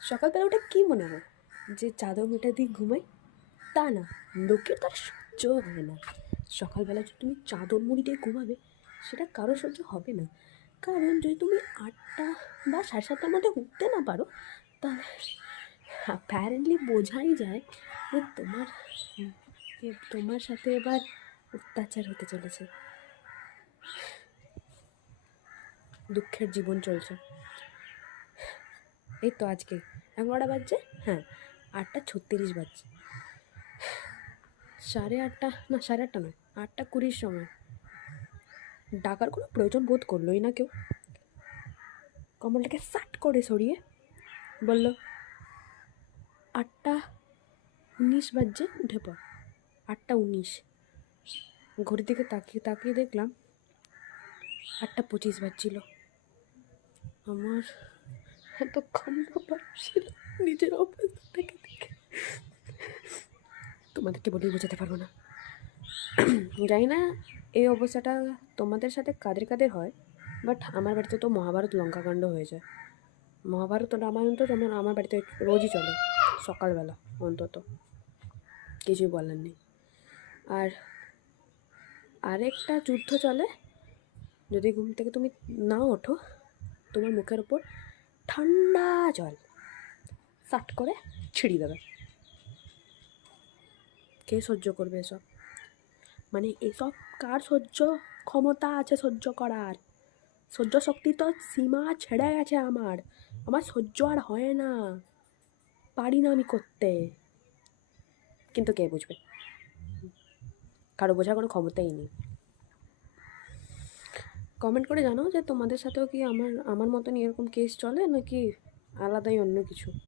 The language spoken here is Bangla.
সকালবেলা ওটা কী মনে হয় যে চাদর মেটা দিয়ে ঘুমাই? তা না, লোকের তার সহ্য হয় না। সকালবেলা যদি তুমি চাদর মুড়ি দিয়ে ঘুমাবে, সেটা কারো সহ্য হবে না। কারণ যদি তুমি 8টা বা 7:30টার মধ্যে উঠতে না পারো, তাহলে অ্যাপারেন্টলি বোঝাই যায় যে তোমার সাথে এবার অত্যাচার হতে চলেছে। দুঃখের জীবন চলছে। এই তো আজকে 11টা বাজছে, হ্যাঁ 8:36 বাজছে। 8:30 না, 8:30 নয়, 8:20 সময় ডাকার কোনো প্রয়োজন বোধ করলোই না কেউ। কমলটাকে সাট করে সরিয়ে বলল, 8:19 বাজছে, উঠে পড়। 8:19। ঘড়ির দিকে তাকিয়ে তাকিয়ে দেখলাম 8:25 বাজছিল। আমার এত কান্না পাচ্ছিল নিজের অবস্থাটাকে দেখে, তোমাদেরকে বলেই বোঝাতে পারবো না। জানি না এই অবস্থাটা তোমাদের সাথে কাদের কাদের হয়, বাট আমার বাড়িতে তো মহাভারত লঙ্কাকাণ্ড হয়ে যায়। মহাভারত রামায়ণ তো যেমন আমার বাড়িতে রোজই চলে, সকালবেলা অন্তত, কিছুই বলার নেই। আর আরেকটা যুদ্ধ চলে, যদি ঘুম থেকে তুমি না ওঠো, তোমার মুখের ওপর ঠান্ডা জল সাট করে ছিঁড়িয়ে দেবে। কে সহ্য করবে এসব? মানে এসব কার সহ্য ক্ষমতা আছে সহ্য করার? সহ্য শক্তি তো সীমা ছেড়ে গেছে আমার সহ্য আর হয় না, পারি না আমি করতে। কিন্তু কে বুঝবে? কারো বোঝার কোনো ক্ষমতাই নেই। কমেন্ট করে জানাও যে তোমাদের সাথেও কি আমার মতনই এরকম কেস চলে, নাকি আলাদাই অন্য কিছু।